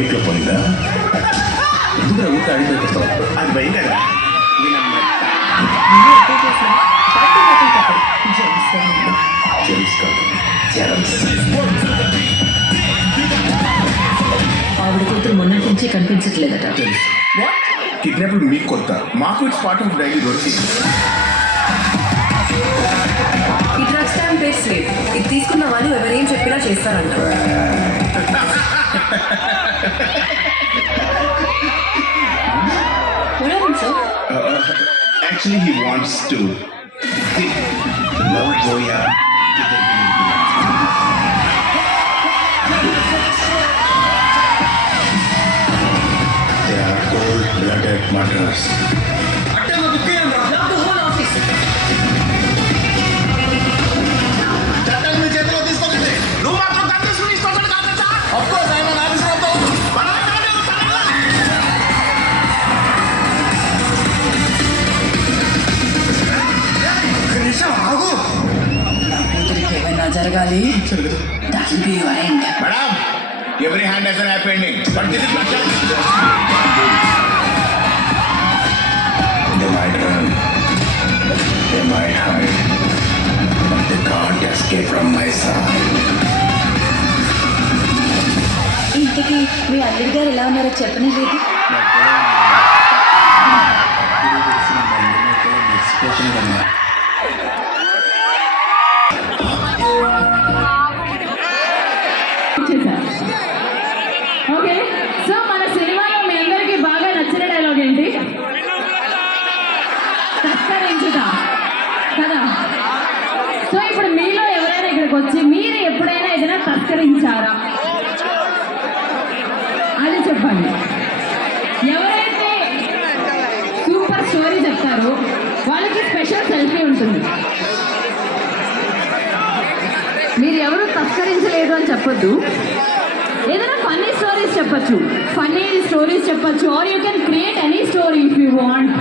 Bike లో పోయిందా? ఎందుకు ఊరికి అడిగిపోతావు? అది భయం కదా. ఆవిడ కూతురు మొన్నటి నుంచి కనిపించట్లేదట. కిడ్నాప్ మీకు కొత్త, మాకు it's part of daily routine. ఈ డ్రగ్స్ టైం పేస్ లేదు. ఇది తీసుకున్నామని ఎవరేం చెప్పినా చేస్తారంట. Actually, he wants to hit Love Goya to the They are cold-blooded murderers. జరగాలి. That will be your end. Madam, every hand has an happy ending. But this is not. They might run, they might hide, but they can't escape from my side. ఇంతకీ మీ అల్లుడి గారు ఎలా ఉన్నారో చెప్పనే లేదు. Okay, so మన సినిమాలో మీ అందరికీ బాగా నచ్చిన డైలాగ్ ఏంటి? తస్కరించుదా కదా. సో ఇప్పుడు మీలో ఎవరైనా ఇక్కడికి వచ్చి మీరు ఎప్పుడైనా ఏదైనా తస్కరించారా అది చెప్పండి. ఎవరైతే సూపర్ స్టోరీ చెప్తారో వాళ్ళకి స్పెషల్ సెల్ఫీ ఉంటుంది. మీరు ఎవరు తస్కరించలేదు అని చెప్పొద్దు. ఏదైనా ఫన్నీ స్టోరీస్ చెప్పచ్చు, or you can create any story if you want.